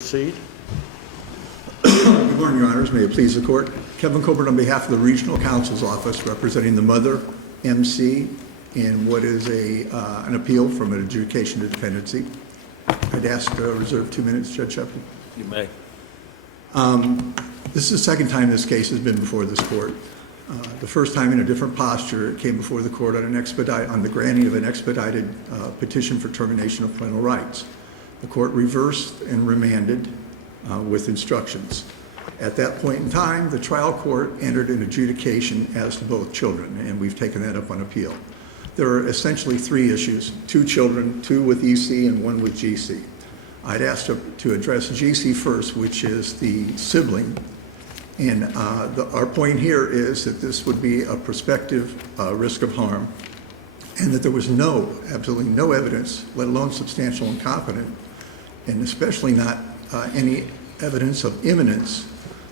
Proceed. Good morning, Your Honors. May it please the Court. Kevin Colbert on behalf of the Regional Counsel's Office representing the mother, MC, in what is an appeal from an adjudication to dependency. I'd ask to reserve 2 minutes, Judge Shepard. You may. This is the second time this case has been before this Court. The first time in a different posture, it came before the Court on the granting of an expedited petition for termination of parental rights. The Court reversed and remanded with instructions. At that point in time, the trial court entered an adjudication as to both children, and we've taken that up on appeal. There are essentially three issues: two children, two with EC and one with GC. I'd ask to address GC first, which is the sibling. And our point here is that this would be a prospective risk of harm, and that there was absolutely no evidence, let alone substantial and competent, and especially not any evidence of imminence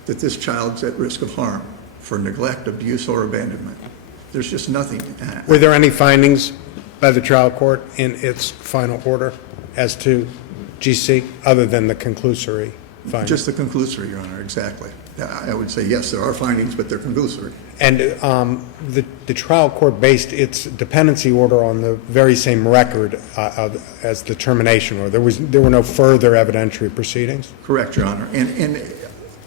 that this child's at risk of harm for neglect, abuse, or abandonment. There's just nothing. Were there any findings by the trial court in its final order as to GC, other than the conclusory findings? Just the conclusory, Your Honor, exactly. I would say, yes, there are findings, but they're conclusory. And the trial court based its dependency order on the very same record as the termination order. There were no further evidentiary proceedings? Correct, Your Honor. And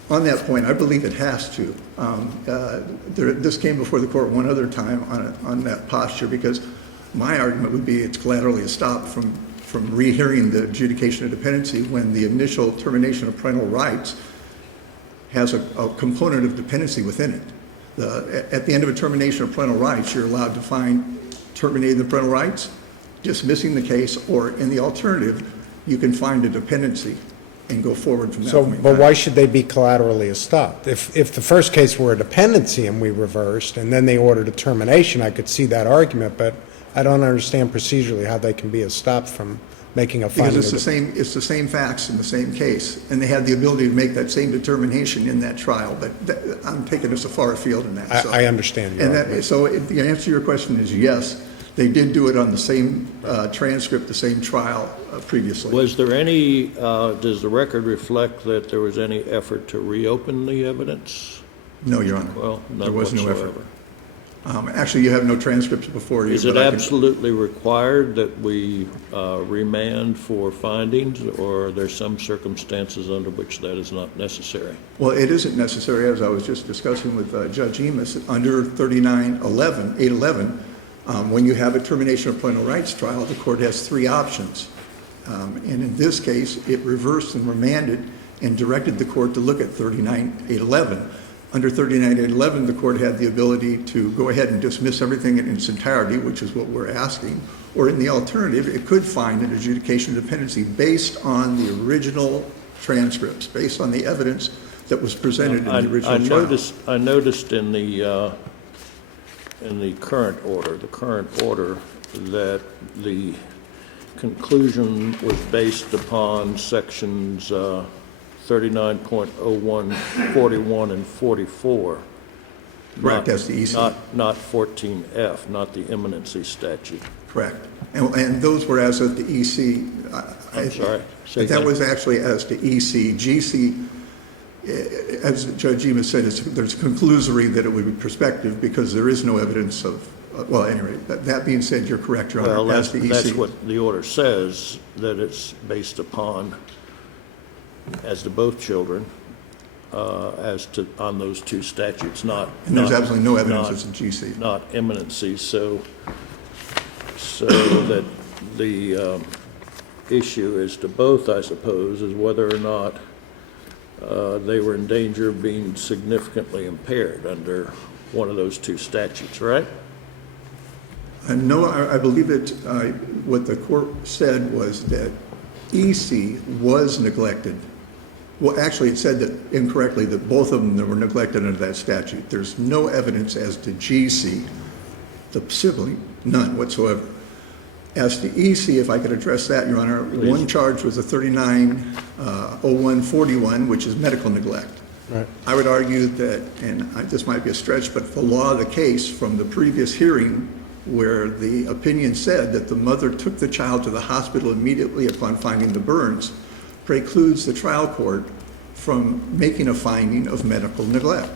on that point, I believe it has to. This came before the court one other time on that posture, because my argument would be it's collaterally stopped from rehearing the adjudication of dependency when the initial termination of parental rights has a component of dependency within it. At the end of a termination of parental rights, you're allowed to find terminating the parental rights, dismissing the case, or in the alternative, you can find a dependency and go forward from that point. But why should they be collaterally stopped? If the first case were a dependency and we reversed, and then they ordered a termination, I could see that argument, but I don't understand procedurally how they can be stopped from making a finding. Because it's the same facts in the same case, and they had the ability to make that same determination in that trial. But I'm taking us a far afield in that. I understand. So the answer to your question is yes, they did do it on the same transcript, the same trial previously. Was there any, does the record reflect that there was any effort to reopen the evidence? No, Your Honor. Well, none there was whatsoever. no effort. Actually, you have no transcripts before you. Is it absolutely required that we remand for findings, or are there some circumstances under which that is not necessary? Well, it isn't necessary, as I was just discussing with Judge Emis. Under 811, when you have a termination of parental rights trial, the court has three options. And in this case, it reversed and remanded and directed the court to look at 39811. Under 39811, the court had the ability to go ahead and dismiss everything in its entirety, which is what we're asking, or in the alternative, it could find an adjudication of dependency based on the original transcripts, based on the evidence that was presented in the original trial. I noticed in the current order, that the conclusion was based upon sections 39.01, 41, and 44. Correct, that's the EC. Not 14F, not the imminency statute. Correct. And those were as of the EC. I'm sorry. That was actually as to EC. GC, as Judge Emis said, there's conclusory that it would be prospective because there is no evidence of, well, anyway, that being said, you're correct, Your Honor. Well, that's what the order says, that it's based upon, as to both children, on those two statutes, not. And there's absolutely no evidence as to GC. Not imminency, so that the issue as to both, I suppose, is whether or not they were in danger of being significantly impaired under one of those two statutes, right? No, I believe that what the court said was that EC was neglected. Well, actually, it said that incorrectly that both of them were neglected under that statute. There's no evidence as to GC, the sibling, none whatsoever. As to EC, if I could address that, Your Honor, please. One charge was a 390141, which is medical neglect. Right. I would argue that, and this might be a stretch, but the law of the case from the previous hearing where the opinion said that the mother took the child to the hospital immediately upon finding the burns precludes the trial court from making a finding of medical neglect.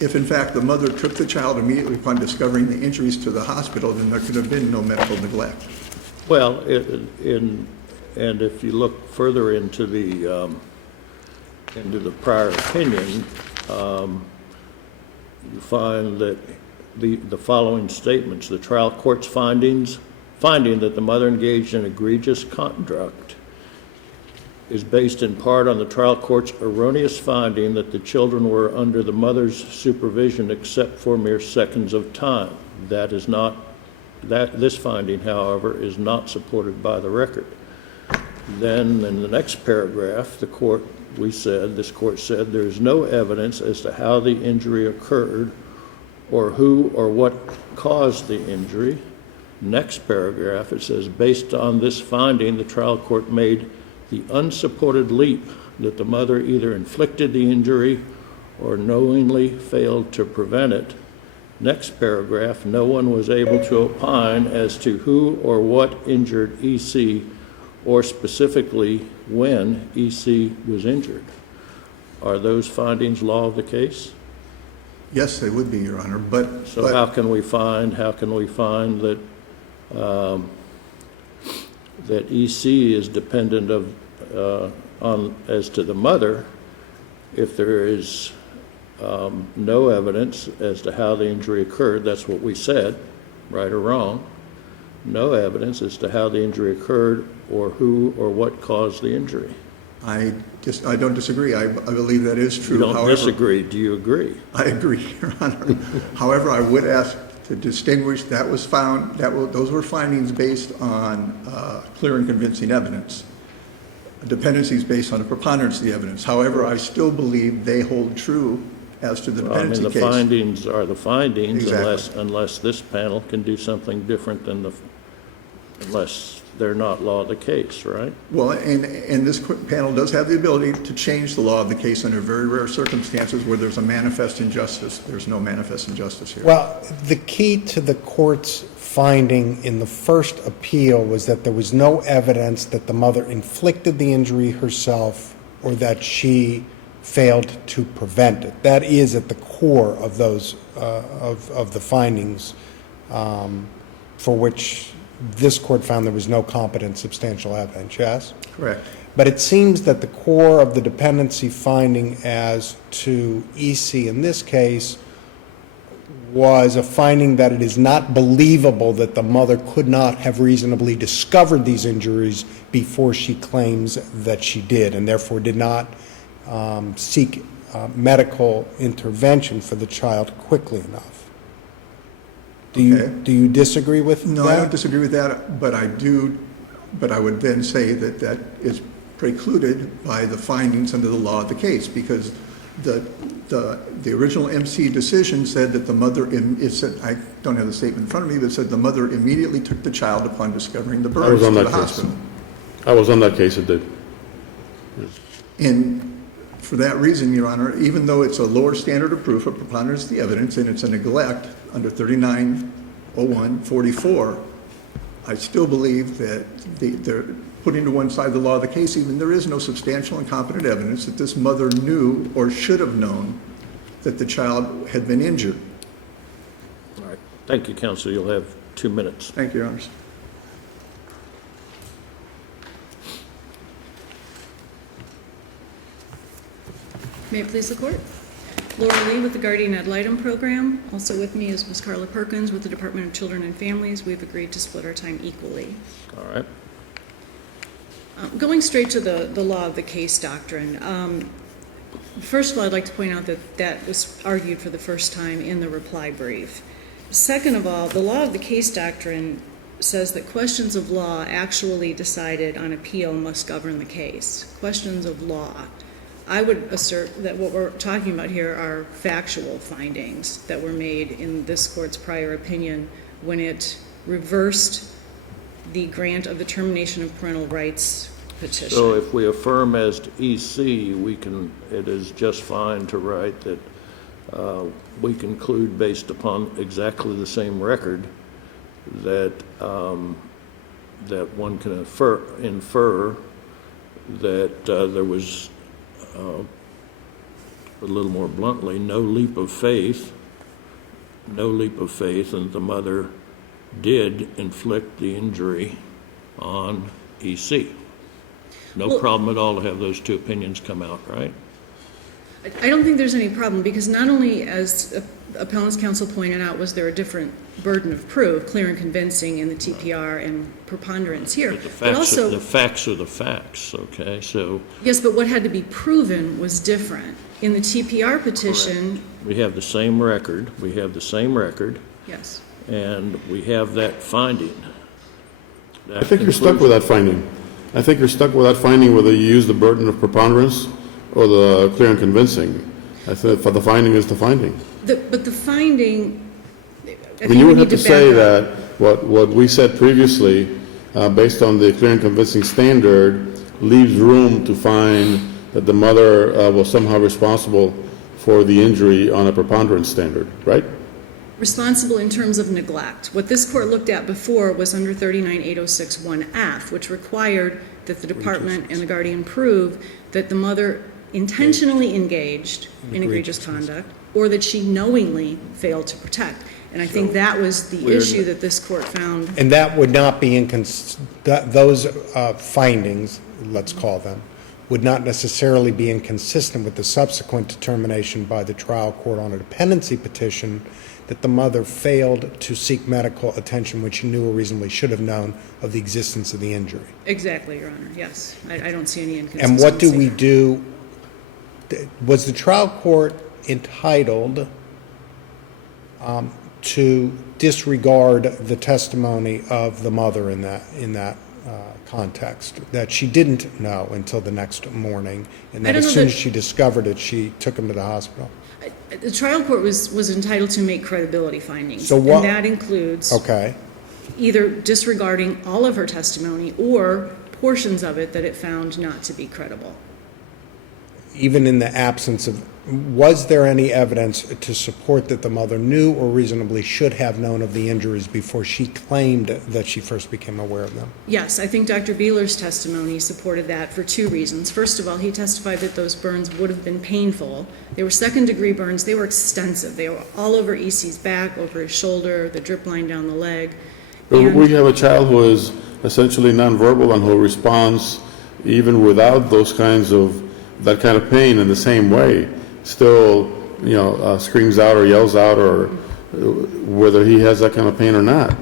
If in fact the mother took the child immediately upon discovering the injuries to the hospital, then there could have been no medical neglect. Well, and if you look further into the prior opinion, you find that the following statements: the trial court's finding that the mother engaged in egregious conduct is based in part on the trial court's erroneous finding that the children were under the mother's supervision except for mere seconds of time. This finding, however, is not supported by the record. Then in the next paragraph, this court said there is no evidence as to how the injury occurred or who or what caused the injury. Next paragraph, it says, based on this finding, the trial court made the unsupported leap that the mother either inflicted the injury or knowingly failed to prevent it. Next paragraph, no one was able to opine as to who or what injured EC or specifically when EC was injured. Are those findings law of the case? Yes, they would be, Your Honor, So how can we find that that EC is dependent on as to the mother if there is no evidence as to how the injury occurred? That's what we said, right or wrong. No evidence as to how the injury occurred or who or what caused the injury. I don't disagree. I believe that is true. You don't disagree. Do you agree? I agree, Your Honor. However, I would ask to distinguish those were findings based on clear and convincing evidence. Dependency is based on a preponderance of the evidence. However, I still believe they hold true as to the dependency case. The findings are the findings. Exactly. Unless this panel can do something different than unless they're not law of the case, right? Well, and this panel does have the ability to change the law of the case under very rare circumstances where there's a manifest injustice. There's no manifest injustice here. Well, the key to the court's finding in the first appeal was that there was no evidence that the mother inflicted the injury herself or that she failed to prevent it. That is at the core of those of the findings for which this court found there was no competent substantial evidence, yes? Correct. But it seems that the core of the dependency finding as to EC in this case was a finding that it is not believable that the mother could not have reasonably discovered these injuries before she claims that she did, and therefore did not seek medical intervention for the child quickly enough. Do you disagree with that? No, I don't disagree with that, but I would then say that that is precluded by the findings under the law of the case, because the original MC decision said that the mother, I don't have the statement in front of me, but it said the mother immediately took the child upon discovering the burns to the hospital. I was on that case, it did. And for that reason, Your Honor, even though it's a lower standard of proof, a preponderance of the evidence, and it's a neglect under 3D16-1114, I still believe that they're putting to one side the law of the case, even there is no substantial and competent evidence that this mother knew or should have known that the child had been injured. All right. Thank you, counsel. You'll have 2 minutes. Thank you, Your Honor. May it please the court? Laura Lee with the Guardian Ad Litem program. Also with me is Ms. Carla Perkins with the Department of Children and Families. We've agreed to split our time equally. All right. Going straight to the law of the case doctrine, first of all, I'd like to point out that that was argued for the first time in the reply brief. Second of all, the law of the case doctrine says that questions of law actually decided on appeal must govern the case. Questions of law. I would assert that what we're talking about here are factual findings that were made in this court's prior opinion when it reversed the grant of the termination of parental rights petition. So if we affirm as to EC, it is just fine to write that we conclude based upon exactly the same record that that one can infer that there was, a little more bluntly, no leap of faith, and the mother did inflict the injury on EC. No Well- problem at all to have those two opinions come out, right? I don't think there's any problem, because not only, as appellant's counsel pointed out, was there a different burden of proof, clear and convincing in the TPR and preponderance here, But the but also, facts are the facts, okay? So yes, but what had to be proven was different. In the TPR petition, we have the same record, yes. and we have that finding. I think you're stuck with that finding. I think you're stuck with that finding whether you use the burden of preponderance or the clear and convincing. I think the finding is the finding. But the finding, I I think mean, you we would have need to to say back up. that what we said previously, based on the clear and convincing standard, leaves room to find that the mother was somehow responsible for the injury on a preponderance standard, right? Responsible in terms of neglect. What this court looked at before was under 39806(1)(f), which required that the department and the guardian prove that the mother intentionally engaged in egregious conduct, or that she knowingly failed to protect. And I think that was the issue that this court found. And that would not be those findings, let's call them, would not necessarily be inconsistent with the subsequent determination by the trial court on a dependency petition that the mother failed to seek medical attention, which she knew or reasonably should have known of the existence of the injury. Exactly, Your Honor, yes. I don't see any And inconsistency. what do we do? Was the trial court entitled to disregard the testimony of the mother in that context, that she didn't know until the next morning, and I that don't know as soon that- as she discovered it, she took him to the hospital? The trial court was entitled to make credibility findings. So what- And that includes Okay. either disregarding all of her testimony or portions of it that it found not to be credible. Even in the absence of, was there any evidence to support that the mother knew or reasonably should have known of the injuries before she claimed that she first became aware of them? Yes, I think Dr. Beeler's testimony supported that for two reasons. First of all, he testified that those burns would have been painful. They were second-degree burns. They were extensive. They were all over EC's back, over his shoulder, the drip line down the leg. But And- we have a child who is essentially nonverbal and who responds even without that kind of pain in the same way, still, screams out or yells out, or whether he has that kind of pain or not.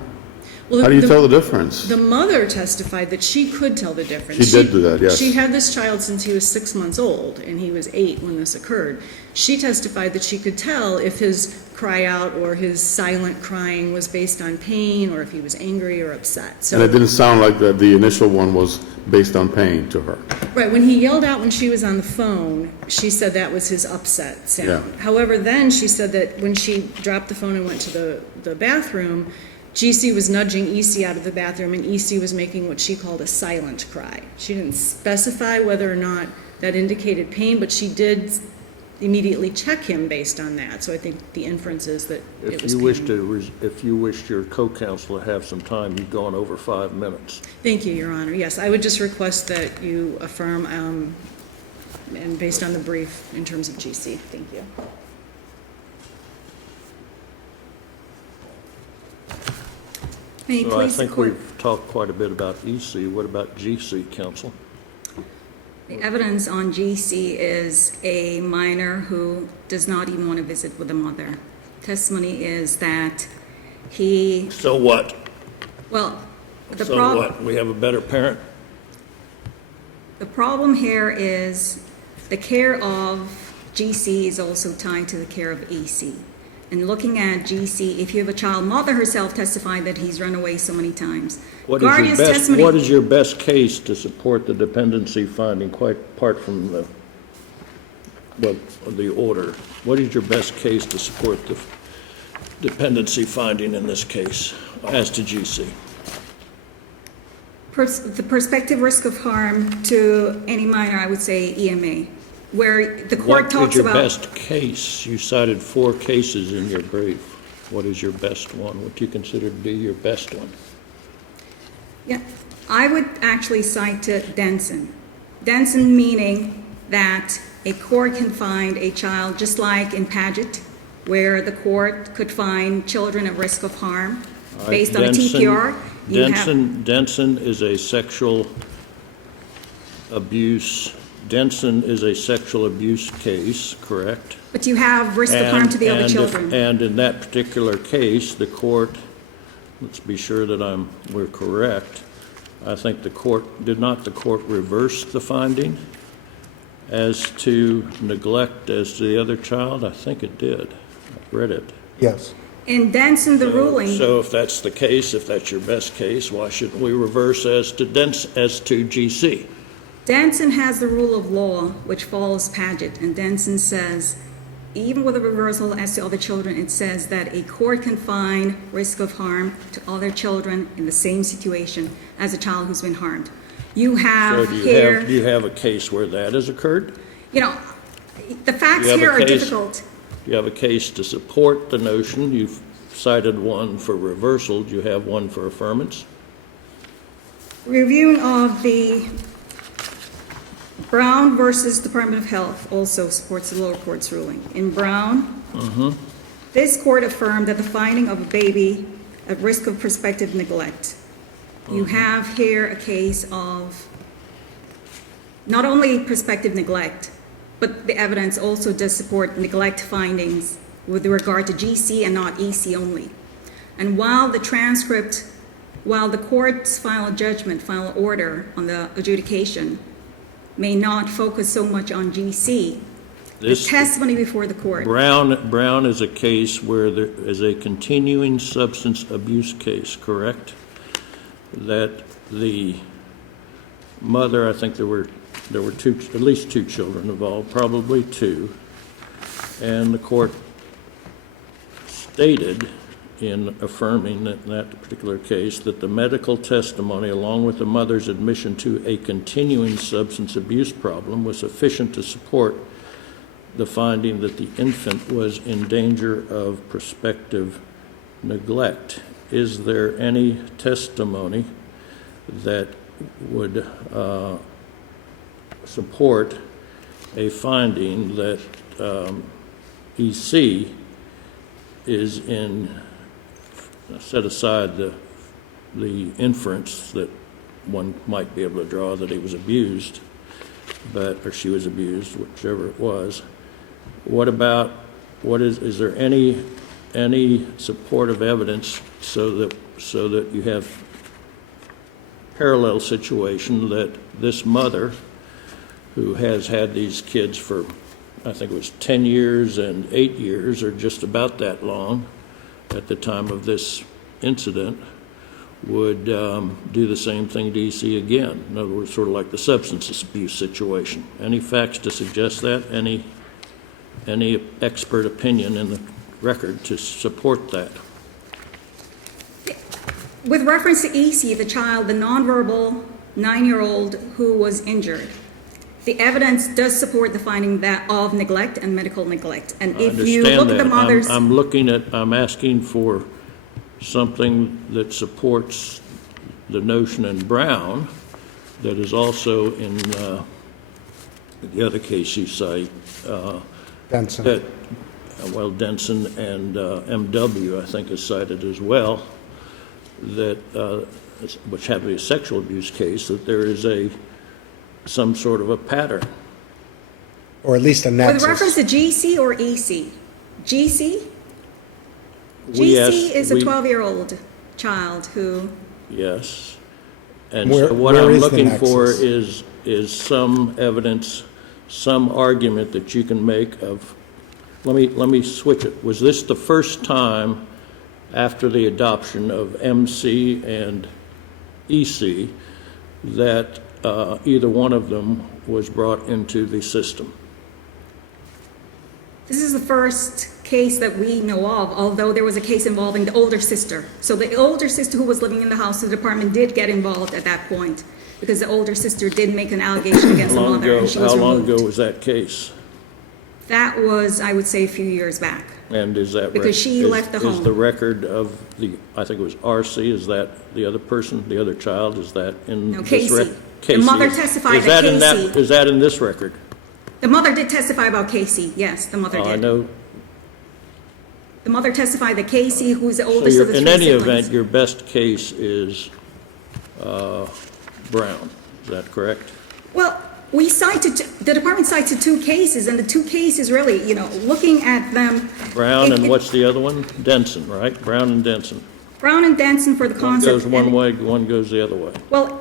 Well, How do you tell the difference? The mother testified that she could tell the difference. She did do that, yes. She had this child since he was 6 months old, and he was 8 when this occurred. She testified that she could tell if his cry out or his silent crying was based on pain, or if he was angry or upset. And it So, didn't sound like the initial one was based on pain to her. right, when he yelled out when she was on the phone, she said that was his upset sound. Yeah. However, then she said that when she dropped the phone and went to the bathroom, GC was nudging EC out of the bathroom, and EC was making what she called a silent cry. She didn't specify whether or not that indicated pain, but she did immediately check him based on that. So I think the inference is that it was pain. If you wished your co-counsel to have some time, you've gone over 5 minutes. Thank you, Your Honor. Yes, I would just request that you affirm, and based on the brief in terms of GC. Thank you. May it So I please the think court. we've talked quite a bit about EC. What about GC, counsel? The evidence on GC is a minor who does not even want to visit with the mother. Testimony is that he, So what? well, the So problem. what? We have a better parent? The problem here is the care of GC is also tied to the care of AC. And looking at GC, if you have a child, mother herself testified that he's run away so many times. What Guardian's testimony. what is your best case to support the dependency finding, quite apart from the order? What is your best case to support the dependency finding in this case as to GC? The prospective risk of harm to any minor, I would say EMA, where the court talks about. What is your best case? You cited 4 cases in your brief. What is your best one? What do you consider to be your best one? Yeah, I would actually cite Denson. Denson meaning that a court can find a child, just like in Paget, where the court could find children at risk of harm based on a TPR. Denson is a sexual abuse. Denson is a sexual abuse case, correct? But you have risk of harm to the other And if- children. And in that particular case, the court, let's be sure that we're correct, I think did not the court reverse the finding as to neglect as to the other child? I think it did. I read it. Yes. In Denson, the ruling, So if that's the case, if that's your best case, why shouldn't we reverse as to GC? Denson has the rule of law which follows Paget, and Denson says, even with a reversal as to other children, it says that a court can find risk of harm to other children in the same situation as a child who's been harmed. You So have do here, you have a case where that has occurred? you know, the facts You have here a are case- difficult. Do you have a case to support the notion? You've cited one for reversal. Do you have one for affirmance? Reviewing of the Brown versus Department of Health also supports the lower court's ruling. In Brown, this court affirmed that the finding of a baby at risk of prospective neglect. You have here a case of not only prospective neglect, but the evidence also does support neglect findings with regard to GC and not EC only. And while the court's final judgment, final order on the adjudication may not focus so much on GC, the This testimony before the court. Brown is a case where there is a continuing substance abuse case, correct? That the mother, I think there were at least two children involved, probably two, and the court stated in affirming that particular case that the medical testimony, along with the mother's admission to a continuing substance abuse problem, was sufficient to support the finding that the infant was in danger of prospective neglect. Is there any testimony that would support a finding that EC is set aside the inference that one might be able to draw that he was abused, or she was abused, whichever it was. Is there any supportive evidence so that you have parallel situation that this mother, who has had these kids for, I think it was 10 years and 8 years, or just about that long at the time of this incident, would do the same thing to EC again? In other words, sort of like the substance abuse situation. Any facts to suggest that? Any expert opinion in the record to support that? With reference to EC, the child, the nonverbal 9-year-old who was injured, the evidence does support the finding that of neglect and medical neglect. And if you look at the mother's... I'm asking for something that supports the notion in Brown that is also in the other case you cite. Denson. Denson and MW, I think, is cited as well, that which happened to be a sexual abuse case, that there is some sort of a pattern. Or at least a nexus. With reference to GC or EC? GC? We asked- GC is a 12-year-old child who... Yes. And Where- so what where I'm is the looking for nexus? is some evidence, some argument that you can make of, let me switch it. Was this the first time after the adoption of MC and EC that either one of them was brought into the system? This is the first case that we know of, although there was a case involving the older sister. So the older sister who was living in the house, the department did get involved at that point, because the older sister did make an allegation against the mother, and she was How long removed. ago was that case? That was, I would say, a few years back. And is that... Because she left the Is home. the record of the, I think it was RC, is that the other person, the other child, is that in No, this Casey. Casey. mother testified Is that that in that? Casey- Is that in this record? The mother did testify about Casey, yes, the mother Oh, I did. know. The mother testified that Casey, who's the So oldest of the three in any siblings. event, your best case is Brown. Is that correct? Well, we cited, the department cited two cases, and the two cases really, looking at them. Brown it- and it- what's the other one? Denson, right? Brown and Denson. Brown and Denson for the One concept. goes one and- way, one goes the other way. Well,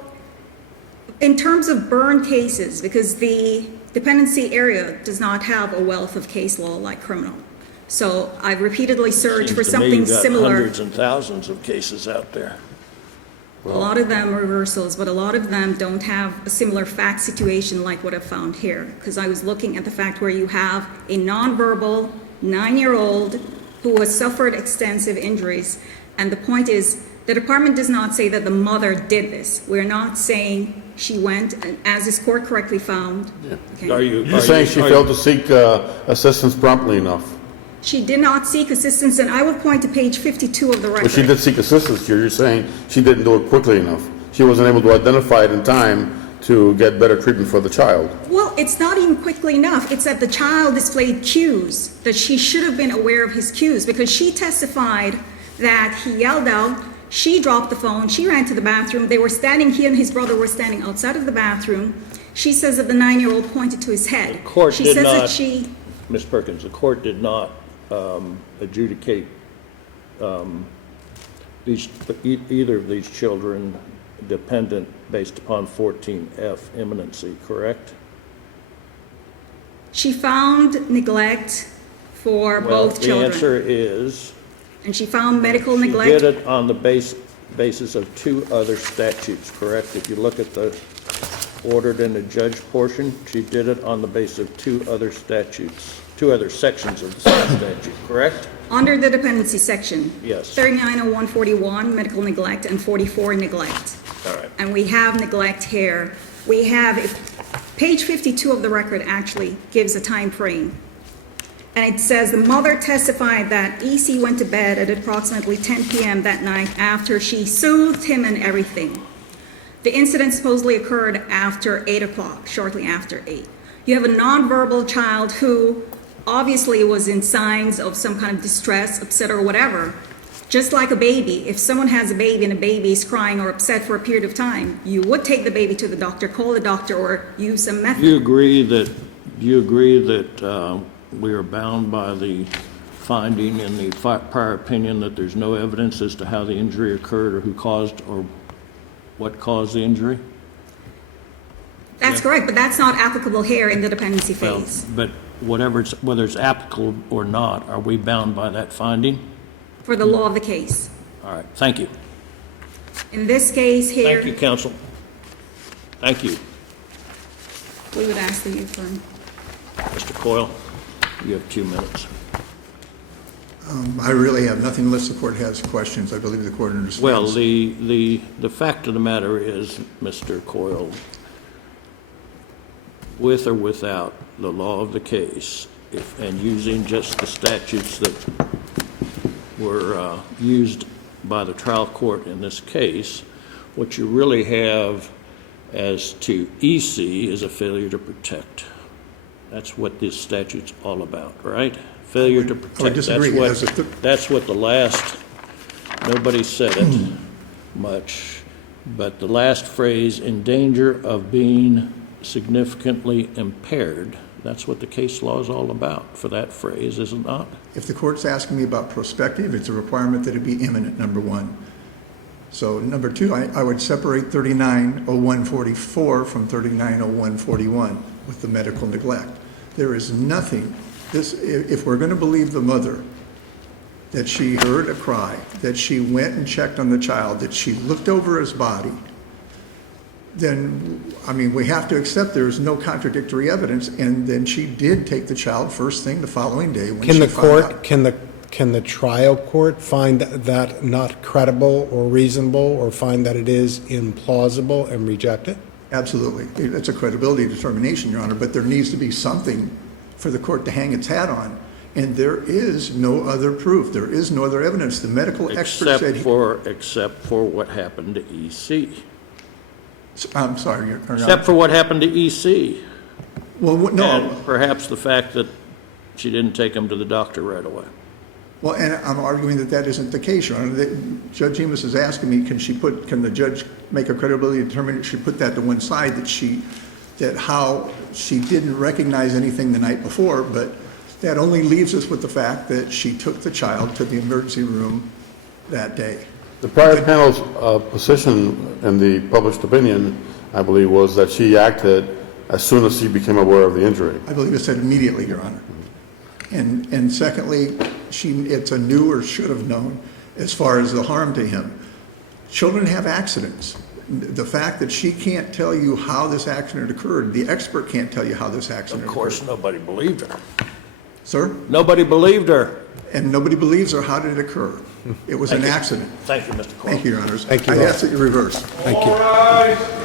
in terms of burn cases, because the dependency area does not have a wealth of case law like criminal. So I've repeatedly searched for Seems to me something you've got similar. hundreds and thousands of cases out there. A lot of them are reversals, but a lot of them don't have a similar fact situation like what I've found here. Because I was looking at the fact where you have a nonverbal 9-year-old who has suffered extensive injuries. And the point is, the department does not say that the mother did this. We're not saying she went, and as this court correctly found. Okay. You're saying she failed to seek assistance promptly enough? She did not seek assistance, and I will point to page 52 of the record. But she did seek assistance. You're saying she didn't do it quickly enough. She wasn't able to identify it in time to get better treatment for the child. Well, it's not even quickly enough. It's that the child displayed cues, that she should have been aware of his cues, because she testified that he yelled out, she dropped the phone, she ran to the bathroom, they were standing, he and his brother were standing outside of the bathroom. She says that the 9-year-old pointed to his head. The court She did says that not- she, Ms. Perkins, the court did not adjudicate either of these children dependent based upon 14F imminency, correct? she found neglect for both Well, children. the answer is, And she found medical she neglect. did it on the basis of two other statutes, correct? If you look at the ordered and adjudged portion, she did it on the basis of two other statutes, two other sections of the same statute, correct? Under the dependency section. Yes. 390141, medical neglect, and 44, neglect. All right. And we have neglect here. We have, page 52 of the record actually gives a time frame. And it says the mother testified that EC went to bed at approximately 10 p.m. that night after she soothed him and everything. The incident supposedly occurred after 8 o'clock, shortly after 8. You have a nonverbal child who obviously was in signs of some kind of distress, upset, or whatever. Just like a baby, if someone has a baby and a baby is crying or upset for a period of time, you would take the baby to the doctor, call the doctor, or use some method. Do you agree that we are bound by the finding in the prior opinion that there's no evidence as to how the injury occurred or who caused or what caused the injury? That's correct, but that's not applicable here in the dependency Well, phase. but whether it's applicable or not, are we bound by that finding? For the law of the case. All right, thank you. In this case here. Thank you, counsel. Thank you. We would ask that you affirm. Mr. Coyle, you have 2 minutes. I really have nothing unless the court has questions. I believe the court understands. Well, the fact of the matter is, Mr. Coyle, with or without the law of the case, and using just the statutes that were used by the trial court in this case, what you really have as to EC is a failure to protect. That's what this statute's all about, right? Failure to protect. I would disagree. That's what the last, nobody said it much, but the last phrase, in danger of being significantly impaired, that's what the case law is all about for that phrase, is it not? If the court's asking me about prospective, it's a requirement that it be imminent, number one. So number two, I would separate 390144 from 390141 with the medical neglect. There is nothing, if we're going to believe the mother, that she heard a cry, that she went and checked on the child, that she looked over his body, then, we have to accept there is no contradictory evidence, and then she did take the child first thing the following day when Can she the found court, out. can the trial court find that not credible or reasonable, or find that it is implausible and reject it? Absolutely. It's a credibility determination, Your Honor, but there needs to be something for the court to hang its hat on. And there is no other proof. There is no other evidence. The medical expert said... Except for what happened to EC. I'm sorry, Your Honor. Except for what happened to EC. Well, no, And perhaps the fact that she didn't take him to the doctor right away. well, and I'm arguing that that isn't the case, Your Honor. Judge Enos is asking me, can the judge make a credibility determination? She put that to one side, that how she didn't recognize anything the night before, but that only leaves us with the fact that she took the child to the emergency room that day. The prior panel's position in the published opinion, I believe, was that she acted as soon as she became aware of the injury. I believe it said immediately, Your Honor. And secondly, it's a knew or should have known as far as the harm to him. Children have accidents. The fact that she can't tell you how this accident occurred, the expert can't tell you how this accident Of occurred. course, nobody believed her. Sir? Nobody believed her. And nobody believes her. How did it occur? It was an accident. Thank you, Mr. Clark. Thank you, Your Honors. Thank you. I ask that you reverse. Thank you.